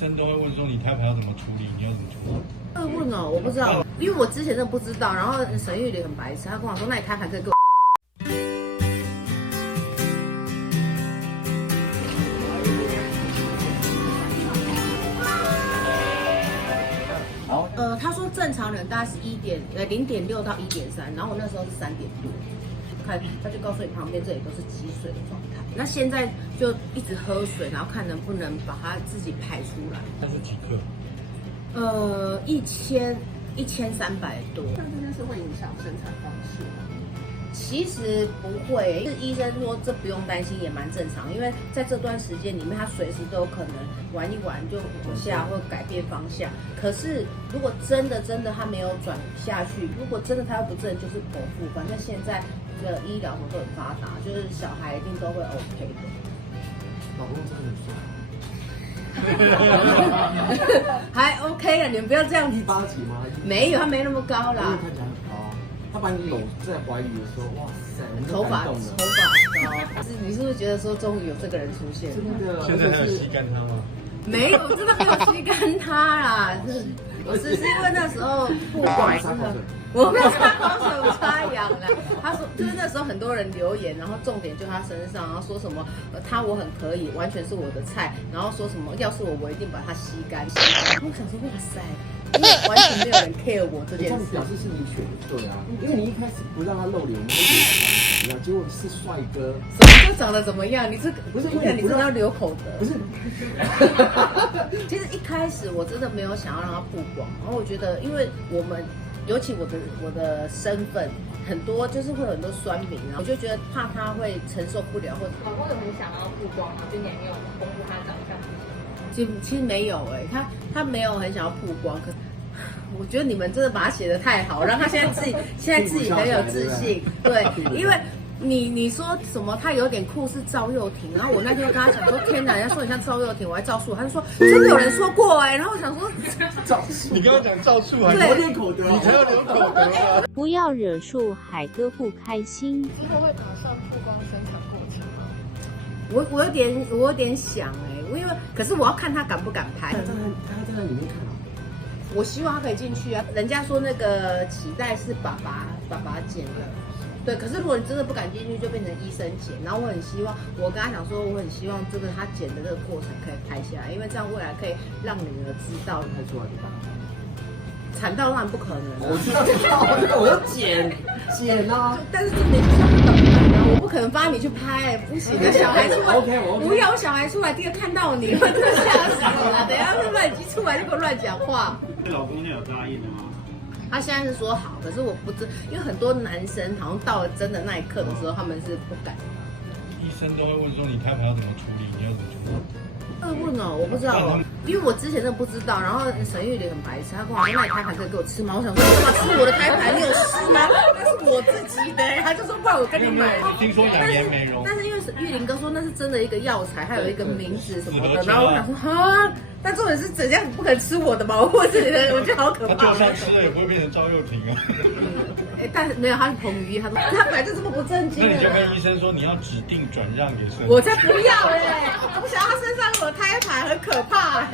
生都会问说你胎盘要怎么处理，你要怎么处理？会问哦，我不知道，因为我之前真的不知道。然后沈玉玲很白痴，他跟我说：“那你胎盘可以给我。”他说正常人大概是0.6到1.3，然后我那时候是3点多，看他就告诉你旁边这里都是积水的状态。那现在就一直喝水，然后看能不能把它自己排出来。那是几克？1300多。那这件事会影响生产方式吗？其实不会，是医生说这不用担心，也蛮正常。因为在这段时间里面，他随时都有可能玩一玩就往下或改变方向。可是如果真的他没有转下去，如果真的他又不正，就是剖腹。反正现在的医疗什么都很发达，就是小孩一定都会 OK 的。老公真的很帅。还 OK 啊，你们不要这样子。180几吗？没有，他没那么高啦。看起来很高啊。他把你搂在怀里的时候，哇塞，头发高。你是不是觉得说终于有这个人出现？真的。现在还有吸干他吗？没有，真的没有吸干他啦。是因为那时候不管真的。我没有擦口水，我擦痒了。他说，就是那时候很多人留言，然后重点就他身上，然后说什么我很可以，完全是我的菜，然后说什么要是我一定把它吸干。我想说哇塞，因为完全没有人 care 我这件事。表示是你选的对啊，因为你一开始不让他露脸，我们会觉得怎么样？结果是帅哥。什么叫长得怎么样？你这个不是因为你真的要留口德。不是。其实一开始我真的没有想要让他曝光，然后我觉得，因为我们。尤其我的身份很多，就是会有很多酸民，然后我就觉得怕他会承受不了，或者老公有很想要曝光吗？就你也没有公布他长相。其实没有他没有很想要曝光，可我觉得你们真的把他写得太好，让他现在自己很有自信，对，因为。你说什么？他有点酷是赵又廷，然后我那天跟他讲说，天哪，人家说你像赵又廷，我还赵树，他就说真的有人说过然后我想说赵树，你刚刚讲赵树还留点口德，你才要留口德啊！不要惹树海哥不开心。之后会打算曝光生产过程吗？我有点想因为可是我要看他敢不敢拍。他在里面看啊。我希望他可以进去啊！人家说那个脐带是爸爸剪的。对，可是如果你真的不敢进去，就变成医生剪。然后我很希望，我跟他讲说，我很希望这个他剪的这个过程可以拍下来，因为这样未来可以让女儿知道拍出来的吧。惨到当然不可能，我要剪啊！但是重点就是不懂啊，我不可能发你去拍，不行的，小孩出来，不要小孩出来，第一个看到你，我真的吓死了。等一下那乱机出来就给我乱讲话。老公有答应的吗？他现在是说好，可是我不知，因为很多男生好像到了真的那一刻的时候，他们是不敢。医生都会问说你胎盘要怎么处理，你要怎么处理？会问哦，我不知道因为我之前真的不知道。然后沈玉玲很白痴，他跟我说：“那你胎盘可以给我吃吗？”我想说：“你干嘛吃我的胎盘？你有事吗？那是我自己的。”他就说：“不然我跟你买。”听说养颜美容，但是因为玉玲哥说那是真的一个药材，还有一个名字什么的。然后我想说哈，但重点是怎样不可能吃我的嘛？我自己的，我觉得好可怕。他就算吃了也不会变成赵又廷啊。但是没有，他是彭于晏，他说他本来就这么不正经。那你就跟医生说你要指定转让给生产。我才不要我不想要他身上有胎盘，很可怕